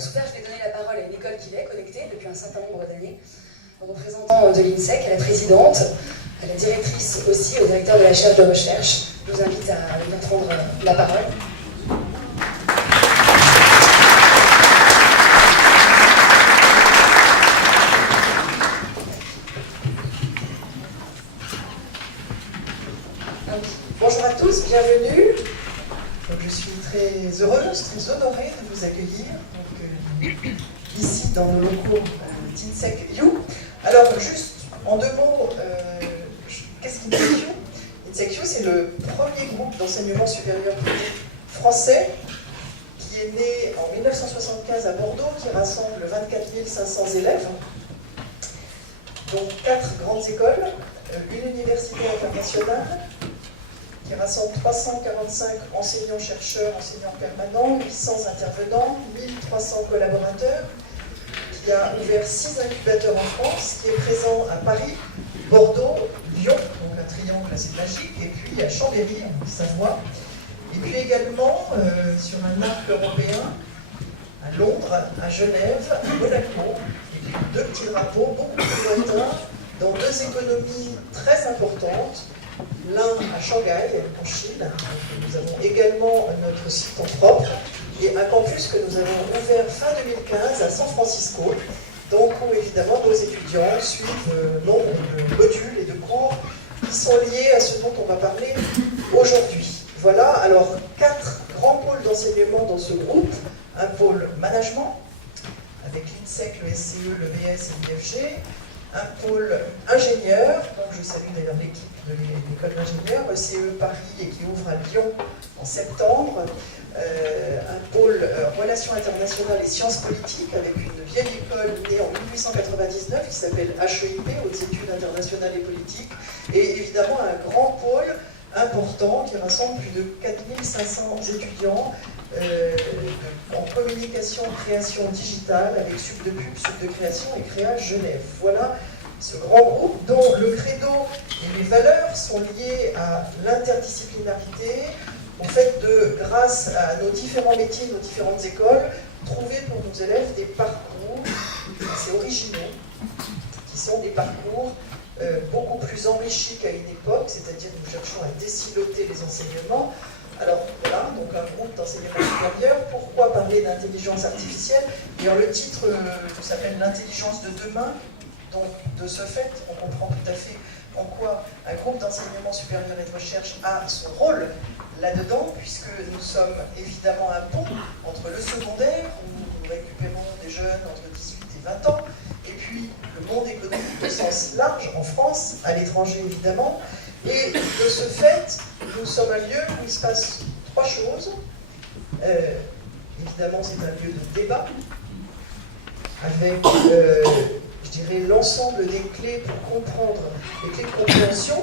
pour ce faire, je vais donner la parole à Nicole qui est connectée depuis un certain nombre d'années, représentant de l'INSEC, à la présidente, à la directrice aussi, au directeur de la chaire de recherche. Je vous invite à venir prendre la parole. Bonjour à tous, bienvenue. Donc, je suis très heureuse, très honorée de vous accueillir ici dans nos locaux d'INSEC You. Alors juste en deux mots, qu'est-ce qu'INSEC You? INSEC You, c'est le premier groupe d'enseignement supérieur français qui est né en 1975 à Bordeaux, qui rassemble 24 500 élèves, donc 4 grandes écoles, une université internationale, qui rassemble 345 enseignants-chercheurs, enseignants permanents, 800 intervenants, 1300 collaborateurs, qui a ouvert 6 incubateurs en France, qui est présent à Paris, Bordeaux, Lyon, donc un triangle assez magique, et puis à Chambéry, en Savoie, et puis également sur un arc européen, à Londres, à Genève, à Monaco, et puis 2 petits drapeaux beaucoup plus lointains, dans 2 économies très importantes, l'un à Shanghai, en Chine. Nous avons également notre site en propre et un campus que nous avons ouvert fin 2015 à San Francisco, donc où évidemment nos étudiants suivent nombre de modules et de cours qui sont liés à ce dont on va parler aujourd'hui. Voilà, alors 4 grands pôles d'enseignement dans ce groupe. Un pôle management, avec l'INSEC, le SCE, le BS et l'IFG. Un pôle ingénieur, donc je salue d'ailleurs l'équipe de l'école d'ingénieurs, ECE Paris et qui ouvre à Lyon en septembre. Un pôle relations internationales et sciences politiques avec une vieille école née en 1899 qui s'appelle HEIP, Hautes études internationales et politiques. Et évidemment un grand pôle important qui rassemble plus de 4500 étudiants en communication, création digitale avec Sub de Pub, Sub de Création et Créa Genève. Voilà ce grand groupe dont le credo et les valeurs sont liées à l'interdisciplinarité, au fait de, grâce à nos différents métiers, nos différentes écoles, trouver pour nos élèves des parcours assez originaux, qui sont des parcours beaucoup plus enrichis qu'à une époque, c'est-à-dire que nous cherchons à désiloter les enseignements. Alors voilà, donc un groupe d'enseignement supérieur. Pourquoi parler d'intelligence artificielle? Alors le titre s'appelle l'intelligence de demain. Donc de ce fait, on comprend tout à fait en quoi un groupe d'enseignement supérieur et de recherche a son rôle là-dedans, puisque nous sommes évidemment un pont entre le secondaire, où nous récupérons des jeunes entre 18 et 20 ans, et puis le monde économique au sens large, en France, à l'étranger évidemment. Et de ce fait, nous sommes un lieu où il se passe 3 choses. Évidemment, c'est un lieu de débat, avec, je dirais, l'ensemble des clés pour comprendre, les clés de compréhension,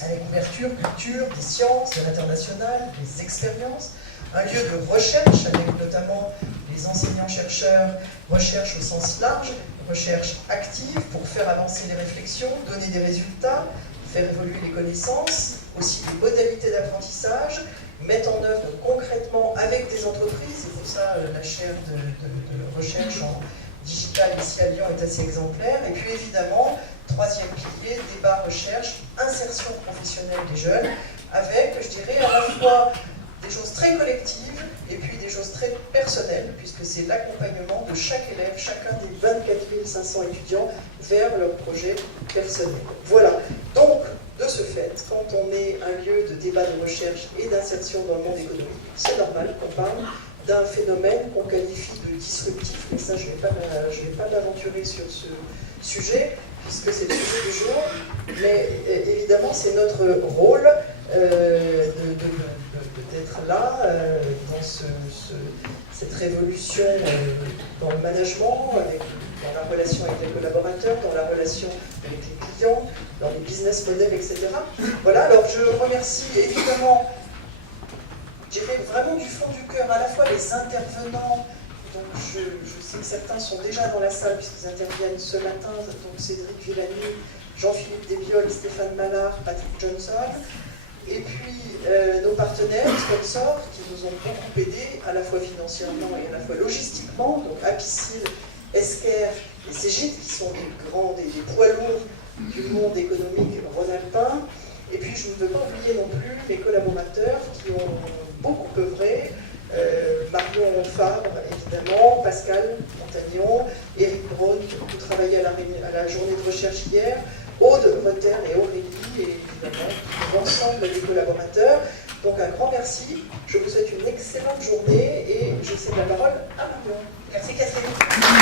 avec ouverture, culture, des sciences, de l'international, des expériences. Un lieu de recherche, avec notamment les enseignants-chercheurs, recherche au sens large, recherche active pour faire avancer les réflexions, donner des résultats, faire évoluer les connaissances, aussi les modalités d'apprentissage, mettre en œuvre concrètement avec des entreprises. C'est pour ça la chaire de recherche en digital ici à Lyon est assez exemplaire. Et puis évidemment, 3e pilier, débat, recherche, insertion professionnelle des jeunes, avec, je dirais, à la fois des choses très collectives et puis des choses très personnelles, puisque c'est l'accompagnement de chaque élève, chacun des 24 500 étudiants, vers leur projet personnel. Voilà. Donc, de ce fait, quand on est un lieu de débat, de recherche et d'insertion dans le monde économique, c'est normal qu'on parle d'un phénomène qu'on qualifie de disruptif, mais ça, je ne vais pas m'aventurer sur ce sujet, puisque c'est le sujet du jour, mais évidemment, c'est notre rôle d'être là dans cette révolution dans le management, dans la relation avec les collaborateurs, dans la relation avec les clients, dans les business models, etc. Voilà, alors je remercie évidemment, j'ai fait vraiment du fond du cœur à la fois les intervenants, donc je sais que certains sont déjà dans la salle puisqu'ils interviennent ce matin, donc Cédric Villani, Jean-Philippe Desbioles, Stéphane Mallard, Patrick Johnson, Et puis nos partenaires, sponsors, qui nous ont beaucoup aidés, à la fois financièrement et à la fois logistiquement, donc Apicil, Esker et Cégit, qui sont des poids lourds du monde économique rhône-alpin. Et puis je ne veux pas oublier non plus mes collaborateurs qui ont beaucoup œuvré, Marion Fabre, évidemment, Pascal Montagnon, Éric Braun, qui ont travaillé à la journée de recherche hier, Aude Rotter et Aurélie, et évidemment l'ensemble des collaborateurs. Donc un grand merci, je vous souhaite une excellente journée et je cède la parole à Marion. Merci Catherine.